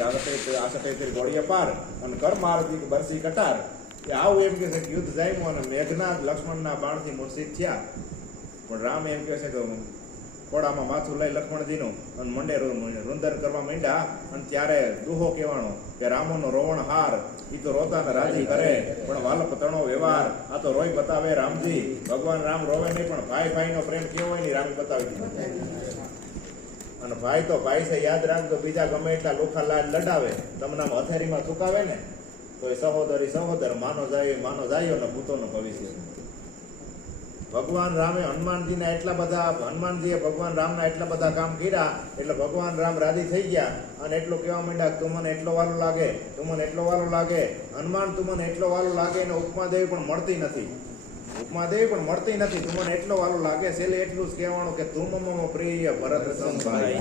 રામની આસતે આસતે ફેર ગોળીએ પાર અને કર મારતી બરસી કટાર. એ આવું એમ કે છે કે યુદ્ધ જામ્યું અને મેઘનાથ લક્ષ્મણના બાણથી મૂર્છિત થયા. પણ રામ એમ કહે છે કે ખોડામાં માથું લઈ લક્ષ્મણજીનું અને મંડે રુંદન કરવા માંડ્યા. અને ત્યારે દુહો કહેવાનો કે રામોનો રોવણ હાર એ તો રોતાને રાજી કરે. પણ વાલપ તણો વ્યવહાર આ તો રોય બતાવે રામજી. ભગવાન રામ રોવે નહીં પણ ભાઈ ભાઈનો પ્રેમ કેવો હોય રામે બતાવી દીધો. અને ભાઈ તો ભાઈ છે યાદ રાખજો, બીજા ગમે એટલા લોખા લાડ લડાવે, તમને આમ હથેરીમાં ચૂકાવે ને, તો એ સહોદરી સહોદર, માનો જાય, માનો જાયો ને ભૂતોનું ભવિષ્ય ભગવાન રામે હનુમાનજીના એટલા બધા, હનુમાનજીએ ભગવાન રામના એટલા બધા કામ કર્યા, એટલે ભગવાન રામ રાજી થઈ ગયા, અને એટલું કહેવા માંડ્યા તું મને એટલો વાલો લાગે, તું મને એટલો વાલો લાગે, હનુમાન તું મને એટલો વાલો લાગે એને ઉપમા દેવી પણ મળતી નથી. ઉપમા દેવી પણ મળતી નથી. તું મને એટલો વાલો લાગે, છેલ્લે એટલું જ કહેવાનું કે તું પ્રિય ભરત સંભાઈ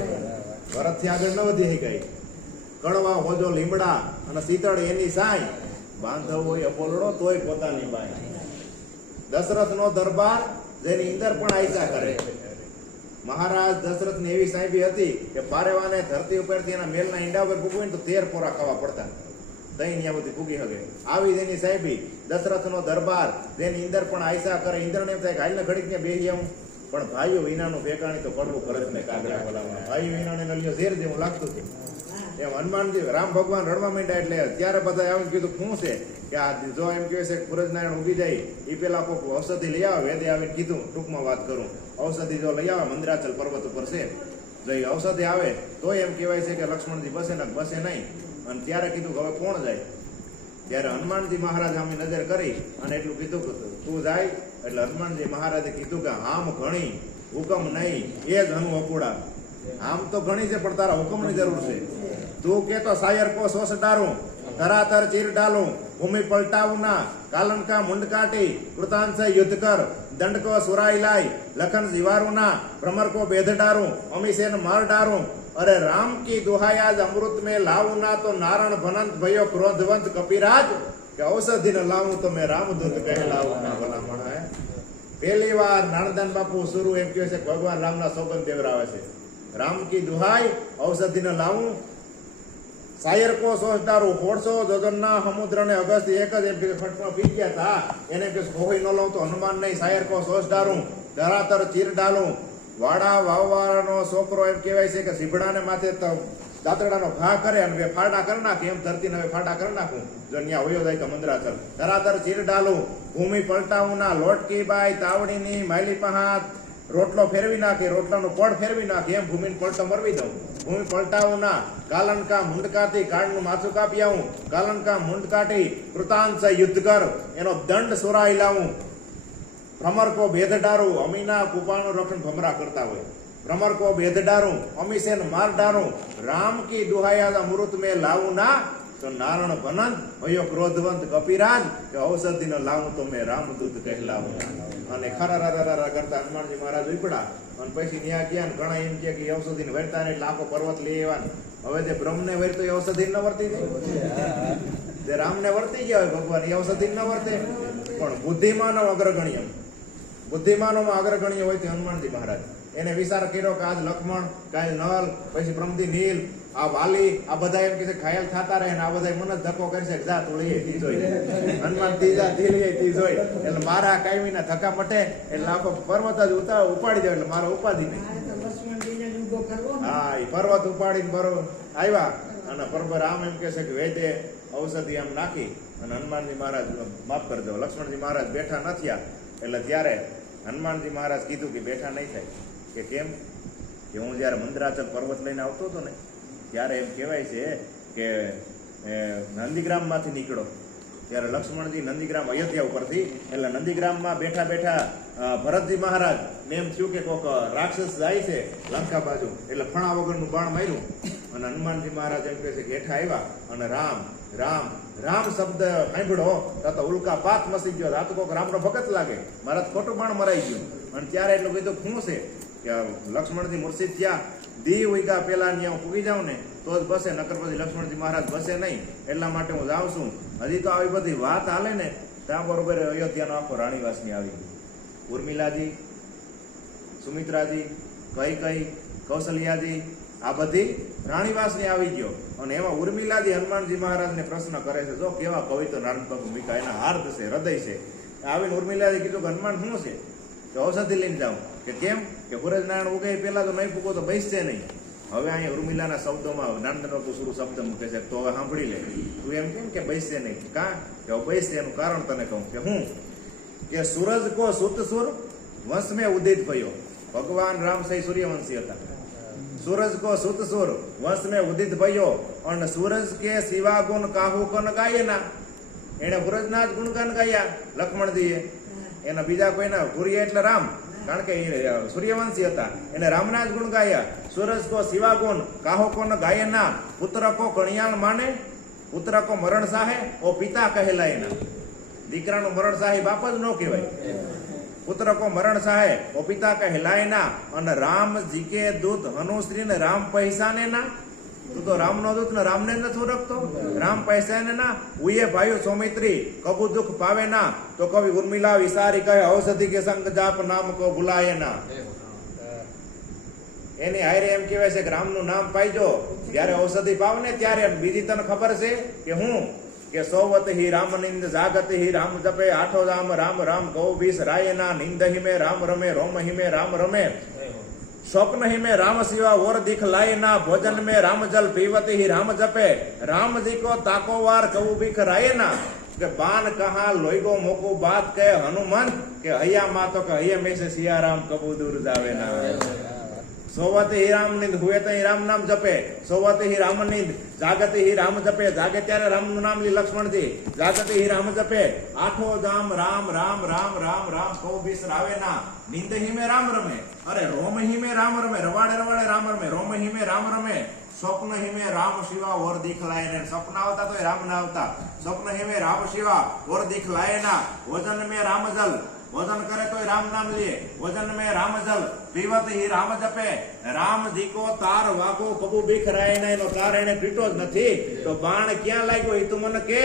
ભરતથી આગળ ન વધી ગઈ કડવા હોજો લીમડા અને શીતળ એની સાય બાંધવ હોય અપોલડો તોય પોતાની બાઈ. દશરથનો દરબાર જેની અંદર પણ આયસા કરે મહારાજ દશરથની એવી સાહેબી હતી કે પારેવાને ધરતી ઉપરથી એના મેલના ઈંડા ઉપર ભૂગવીને તો તેર પોરા ખાવા પડતા. દહીં ત્યાં બધી ભૂગી શકે આવી જેની સાહેબી, દશરથનો દરબાર જેની અંદર પણ આયસા કરે ઇન્દ્રને એમ થાય કે હાલને ઘડીક ને બેહી આવું. પણ ભાઈઓ વિનાનું ફેકાણી તો કરવું ફરજ ને કાગડા બોલાવવા ભાઈઓ વિનાને નલિયો ઝેર જેવું લાગતું હતું. એમ હનુમાનજી, રામ ભગવાન રડવા માંડ્યા એટલે ત્યારે બધા એમ કીધું, શું છે? કે આ જો એમ કહે છે કે સૂરજનારાયણ ઉગી જાય એ પેલા કોઈક ઔષધિ લઈ આવે, વેદે આવીને કીધું, ટૂંકમાં વાત કરું. ઔષધિ જો લઈ આવે, મંદરાચલ પર્વત ઉપર છે. જો એ ઔષધિ આવે તો એમ કહેવાય છે કે લક્ષ્મણજી બસે ને બસે નહીં. અને ત્યારે કીધું હવે કોણ જાય? ત્યારે હનુમાનજી મહારાજ આમની નજર કરી અને એટલું કીધું કે તું જાય? એટલે હનુમાનજી મહારાજે કીધું કે આમ ઘણી, હુકમ નહીં, એ જ હનુ અકુડા. આમ તો ઘણી છે, પણ તારા હુકમની જરૂર છે. તું કે તો સાયર કો સોસ ડારું, ધરાતર ચીર ડાલું, ભૂમિ પલટાવું ના કાલનકા મુંડ કાટી, કૃતાંશ યુદ્ધ કર દંડ કો સુરાઈ લાઈ લખન જીવારું ના, ભ્રમર કો બેધ ડારું, અમીસેન માર ડારું અરે રામ કી દુહાઈ આજ અમૃત મેં લાવું ના તો નારણ ભનંત ભયો ક્રોધવંત કપિરાજ. કે ઔષધિ ન લાવું તો મેં રામદૂત કહેલાવું ના ભલામણ, હે. પહેલી વાર નાણદાન બાપુ સુરુ એમ કહે છે ભગવાન રામના સોગંદ દેવરાવે છે. રામ કી દુહાઈ ઔષધિ ન લાવું. સાયર કો સોચદારું હોડસો જજનના સમુદ્ર ને અગસ્ત એક જ એમ કે ફટમાં પી ગયા હતા એને કે કોઈ ન લઉં તો હનુમાન નહીં સાયર કો સોચદારું ધરાતર ચીર ડાલું વાડા વાવવાનો છોકરો એમ કહેવાય છે કે સીભડાને માથે દાંતડાનો ઘા કરે અને બે ફાડા કરી નાખે, એમ ધરતીને હવે ફાડા કરી નાખું. જો ન્યા વયો જાય તો મંદ્રાચર ધરાધર ચીર ડાલું, ભૂમિ પલટાવું ના લોટકી બાઈ, તાવડીની માયલી પહાત, રોટલો ફેરવી નાખે, રોટલાનું પડ ફેરવી નાખે, એમ ભૂમિને પલટો મરવી દઉં. ભૂમિ પલટાવું ના કાલનકા મુંડકાથી કાળનું માથું કાપી આવું. કાલનકા મુંડ કાઢી કૃતાંશ યુદ્ધ કર. એનો દંડ સોરાઈ લાવું. ભ્રમર ભેદડારું ભેદ ડારું અમીના કુપાનું રક્ષણ ભમરા કરતા હોય. ભ્રમરકો ભેદડારું ભેદ ડારું અમીસેન માર ડારું રામ કી દુહાયા અમૃત મેં લાવું ના? તો નારણ ભનંત હયો ક્રોધવંત કપિરાજ, કે ઔષધિ ન લાવું તો મેં રામદૂત કહેલાવું. અને ખરા રા રા કરતા હનુમાનજી મહારાજ ઉપડા. અને પછી ત્યાં ગયા ને ઘણા એમ કે એ ઔષધિ ને વેરતા એટલે આખો પર્વત લઈ આવ્યા હવે જે બ્રહ્મને વેરતો એ ઔષધિ ન વર્તી જાય જે રામને વર્તી ગયા હોય ભગવાન, એ ઔષધિ ન વર્તે? પણ બુદ્ધિમાનવ અગ્રગણ્ય. બુદ્ધિમાનોમાં અગ્રગણ્ય હોય તે હનુમાનજી મહારાજ. એને વિચાર કર્યો કે આજ લક્ષ્મણ કાલ નલ પછી પ્રમદી નીલ આ વાલી આ બધા એમ કે છે ઘાયલ થતા રહે ને આ બધા મને ધક્કો કરે છે જા તું લઈએ તી જોઈ. હનુમાન તીજા તી લઈએ તી જોઈ. એટલે મારા કાયમીના ધક્કા મટે એટલે આખો પર્વત જ ઉતા ઉપાડી દે એટલે મારો ઉપાધિ નહીં. હા એ પર્વત ઉપાડીને બરો આવ્યા અને પર્વત રામ એમ કે છે કે વેદે ઔષધિ આમ નાખી અને હનુમાનજી મહારાજ માફ કરી દો લક્ષ્મણજી મહારાજ બેઠા ન થયા. એટલે ત્યારે હનુમાનજી મહારાજ કીધું કે બેઠા નહીં થાય. કે કેમ? કે હું જ્યારે મંદરાચલ પર્વત લઈને આવતો હતો ને, ત્યારે એમ કહેવાય છે કે નંદીગ્રામમાંથી નીકળો. ત્યારે લક્ષ્મણજી નંદીગ્રામ અયોધ્યા ઉપરથી, એટલે નંદીગ્રામમાં બેઠા બેઠા ભરતજી મહારાજ ને એમ થયું કે કોક રાક્ષસ જાય છે લંકા બાજુ, એટલે ફણા વગરનું બાણ માર્યું. અને હનુમાનજી મહારાજ એમ કહે છે હેઠા આવ્યા અને રામ રામ રામ શબ્દ સાંભળો તો ઉલ્કા પાત મસી ગયો. રાત કોક રામનો ભગત લાગે. મારા ખોટું પણ મરાઈ ગયું. અને ત્યારે એટલું કીધું, શું છે? કે લક્ષ્મણજી મુર્શિદ થયા. દી ઉગા ને હું પૂગી જાઉં ને, તો જ બસે, નકર પછી લક્ષ્મણજી મહારાજ બસે નહીં. એટલા માટે હું જાઉં છું. હજી તો આવી બધી વાત હાલે ને, ત્યાં બરોબર અયોધ્યાનો આખો રાણીવાસની આવી ઉર્મિલાજી, સુમિત્રાજી કઈ કઈ કૌશલ્યાજી આ બધી રાણીવાસની આવી ગયો. અને એમાં ઉર્મિલાજી હનુમાનજી મહારાજને પ્રશ્ન કરે છે, જો કેવા કવિ તો નારાયણ બાપુ મીકા એના હાર્દ છે હૃદય છે. આવીને ઉર્મિલાજી કીધું કે, હનુમાન શું છે? કે ઔષધિ લઈને જાઉં. કે કેમ? કે સૂરજનારાયણ ઉગે પહેલા તો નહીં પૂકો તો બેસશે નહીં. હવે અહીંયા ઉર્મિલાના શબ્દોમાં નાનદનો તો શુરુ શબ્દ મૂકે છે, તો હવે સાંભળી લે. તું એમ કેમ કે બેસશે નહીં? કા કે? બેસશે, એનું કારણ તને કહું. કે હું? કે સૂરજ કો સુત સુર, વંશ મેં ઉદિત ભયો. ભગવાન રામ સહી સૂર્યવંશી હતા. સૂરજ કો સુત સુર વંશ મેં ઉદિત ભયો અને સૂરજ કે શિવા ગુણ કાહુ કન ગાયના. એને સૂરજના જ ગુણગાન ગાયા લક્ષ્મણજીએ. એના બીજા કોઈના સૂર્ય એટલે રામ. કારણ કે એ સૂર્યવંશી હતા. એને રામના જ ગુણ ગાયા. સૂરજ કો શિવા ગુણ કાહો કોન ગાયના. પુત્ર કો કણિયાલ માને પુત્ર કો મરણ સાહે ઓ પિતા કહેલા એના દીકરાનું મરણ સાહે બાપ જ ન કહેવાય. કો મરણ સાહે, ઓ પિતા કહેલાય ના, અને રામ જી કે દૂત હનુશ્રી ને રામ પૈસાને ના. તું તો રામ નો દૂત ને રામ ને નથી ઓળખતો. રામ પૈસાને ના. ઉયે ભાઈઓ સૌમિત્રી કબુ દુઃખ પાવે ના. તો કવિ ઉર્મિલા વિસારી કહે, ઔષધિ કે સંગ જાપ નામ કો ભૂલાય ના. એની હારે એમ કહેવાય છે કે રામનું નામ પાઈજો જ્યારે ઔષધિ પાવ ને ત્યારે બીજી તને ખબર છે કે હું કે સૌવત હિ રામ નિંદ જાગત હિ રામ જપે આઠો રામ રામ રામ ગૌ બીસ રાયના નિંદ હિમે રામ રમે રોમ હિમે રામ રમે स्वप्न ही में राम सिवा और दिखलाई ना भोजन में राम जल पीवत ही राम जपे राम जी को ताको वार कबू बिखराए ना કે બાન કહા લોઈગો મોકો બાત કહે હનુમંત કે હૈયા માં તો કે હૈયા મેં से સિયારામ કબુ દૂર જાવે ના સોવતે હિ રામ નિંદ હુએ તો રામ નામ જપે સોવતે હિ રામ નિંદ જાગતે હિ રામ જપે જાગે ત્યારે રામનું નામ લી લક્ષ્મણજી જાગતે હિ રામ જપે આઠો ધામ રામ રામ રામ રામ રામ કૌ બિસરાવે ના નિંદ હિ મેં રામ રમે અરે રોમ હિ મેં રામ રમે રવાડે રવાડે રામ રમે રોમ હિ મેં રામ રમે સ્વપ્ન હિમે રામ શિવા ઓર દીખલાય ને સપના આવતા તો રામ ના આવતા સ્વપ્ન હિમે રામ શિવા ઓર દીખલાય ના વજન મેં રામ જલ વજન કરે તો રામ નામ लिए भोजन में રામ જલ પીવત ही રામ જપે. રામ जी को તાર વાગો કબુ બિખરાય ને એનો તાર એને પીટો જ નથી. તો બાણ ક્યાં લાગ્યો એ તું મને કે?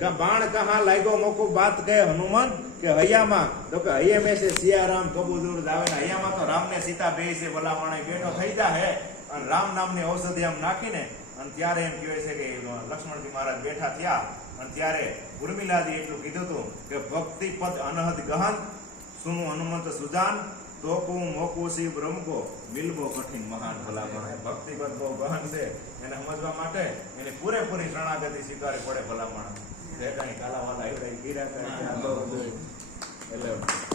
કે બાણ કહા લાગ્યો? મોકો વાત કહે હનુમાન કે હૈયામાં. તો કે હૈયા મેં છે સિયારામ કબુ દૂર જાવે ને હૈયામાં તો રામ ને સીતા બે છે ભલામણે બેઠો થઈ જા હે. અને રામ નામની ઔષધિ આમ નાખીને અને ત્યારે એમ કહેવાય છે કે, લક્ષ્મણજી મહારાજ બેઠા થયા. અને ત્યારે ઉર્મિલાજી એટલું કીધું હતું કે ભક્તિ પદ અનહદ ગહન, સુનું હનુમંત સુજાન તોકુ મોકુ, શિવ, બ્રહ્મકો, મિલબો, કઠિન, મહાન ભલામણ ભક્તિ પદ બહુ ગહન છે. એને સમજવા માટે એને પૂરેપૂરી શરણાગતિ સ્વીકારવી પડે ભલામણ. એટલે